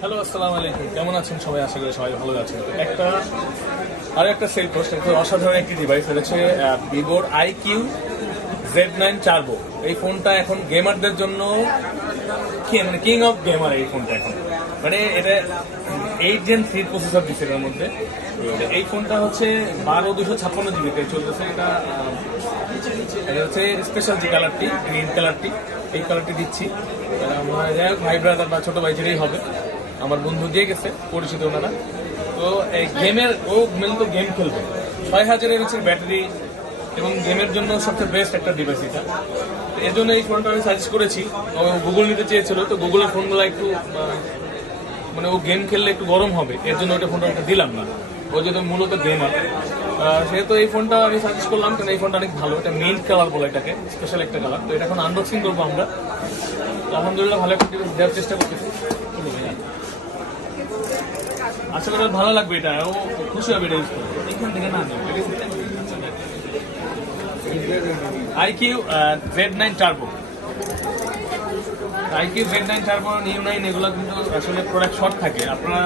Hello আসসালামু আলাইকুম। কেমন আছেন সবাই? আশা করি সবাই ভালো আছেন। একটা আর একটা সেল পোস্ট একটা অসাধারণ একটি ডিভাইস এটা হচ্ছে ভিভোর I Q Z nine turbo এই ফোনটা এখন গেমারদের জন্য মানে কিং অফ গেমার এই ফোনটা এখন। মানে এটা এইট জেন থ্রি প্রসেসর দিচ্ছে এটার মধ্যে। এই ফোনটা হচ্ছে বারো দুশো ছাপ্পান্ন জিবিতে চলতেছে। এটা এটা হচ্ছে স্পেশাল যে কালারটি গ্রিন কালারটি এই কালারটি দিচ্ছি। যাই হোক ভাই ব্রাদার বা ছোট ভাই যেটাই হবে। আমার বন্ধু দিয়ে গেছে, পরিচিত ওনারা। তো এই গেমের, ও মূলত গেম খেলবে। ছয় হাজারের হচ্ছে ব্যাটারি এবং গেমের জন্য সবচেয়ে বেস্ট একটা ডিভাইস এটা। এর জন্য এই ফোনটা আমি সাজেস্ট করেছি। গুগল নিতে চেয়েছিল, তো গুগলের ফোনগুলো একটু মানে ও গেম খেললে একটু গরম হবে। এর জন্য ওটা ফোনটা ওকে দিলাম না। ও যেহেতু মূলত গেমার সেহেতু এই ফোনটা আমি সাজেস্ট করলাম, কারণ এই ফোনটা অনেক ভালো। এটা মিন্ট কালার বলে এটাকে স্পেশাল একটা কালার তো এটা এখন আনবক্সিং করব আমরা। আলহামদুলিল্লাহ ভালো একটা দেওয়ার চেষ্টা করতেছি। আশা করি ভালো লাগবে এটা, ও খুশি হবে এটা ইউজ করে এখান থেকে না iQOO Z nine turbo iQOO Z nine turbo new nine এগুলো কিন্তু আসলে প্রোডাক্ট শর্ট থাকে। আপনারা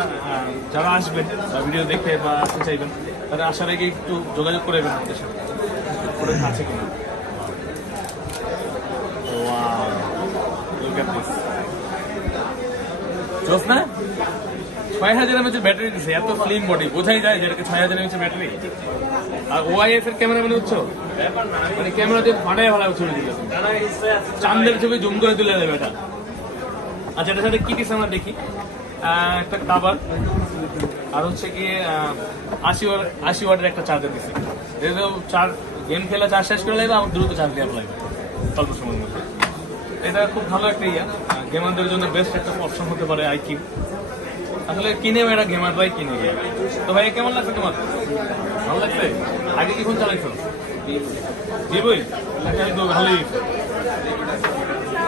যারা আসবেন ভিডিও দেখে বা আসতে চাইবেন, তারা আসার আগে একটু যোগাযোগ করে দেবেন আমাদের সাথে। আছে কিনা? ছয় হাজার এমএচ ব্যাটারি দিছে এত স্লিম বডি বোঝাই যায় যে এটাকে ছয় হাজার এমএচ ব্যাটারি আর ওআইএস এর ক্যামেরা মানে উচ্চ মানে ক্যামেরা দিয়ে ফাটাই ভালো ছবি দিল চান্দের ছবি জুম করে তুলে দেবে এটা। আচ্ছা এটার সাথে কি দিচ্ছে আমরা দেখি? একটা কাবার আর হচ্ছে আহ, আশি ওয়াট আশি ওয়াটের একটা চার্জার দিচ্ছে যেহেতু চার গেম খেলা চার্জ শেষ করে লাগবে আমার দ্রুত চার্জ দেওয়া লাগবে অল্প সময়ের মধ্যে। এটা খুব ভালো একটা ইয়া। গেমারদের জন্য বেস্ট একটা অপশন হতে পারে আইকিউ আসলে কিনে এটা গেমাররাই কিনে। তো ভাই কেমন লাগছে তোমার? ভালো লাগছে? আগে কি ফোন চালাইছো? ভিভোই তো ভালোই।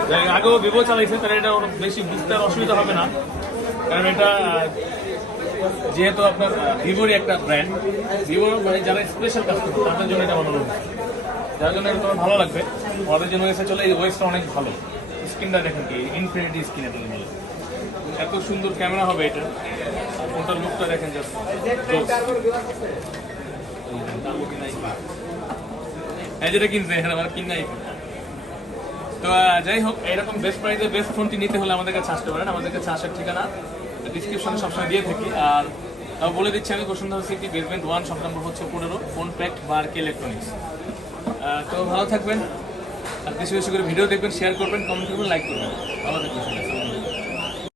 যাই হোক, আগেও ভিভো চালাইছে তাহলে এটা বেশি বুঝতে অসুবিধা হবে না। কারণ এটা যেহেতু আপনার ভিভোরই একটা ব্র্যান্ড ভিভোর মানে যারা স্পেশাল কাস্টমার তাদের জন্য এটা হয়েছে যার জন্য এটা তোমার ভালো লাগবে। ওদের জন্য এসে চলে এই ওয়েস্টটা অনেক ভালো। স্ক্রিনটা দেখেন কি ইনফিনিটি স্ক্রিন এটা এত সুন্দর ক্যামেরা হবে এটা। ফোনটার লুকটা দেখেন জাস্ট এই যেটা কিনছে আমার কিনাই তো যাই হোক, এরকম বেস্ট প্রাইসে বেস্ট ফোনটি নিতে হলে আমাদের কাছে আসতে পারেন। আমাদের কাছে আসার ঠিকানা ডিসক্রিপশনে সবসময় দিয়ে থাকি। আর বলে দিচ্ছি আমি Bashundhara city basement one shop number হচ্ছে পনেরো ফোন প্যাক্ট বার কে ইলেকট্রনিক্স তো ভালো থাকবেন। আর বেশি বেশি করে ভিডিও দেখবেন শেয়ার করবেন কমেন্ট করবেন লাইক করবেন। ভালো থাকবেন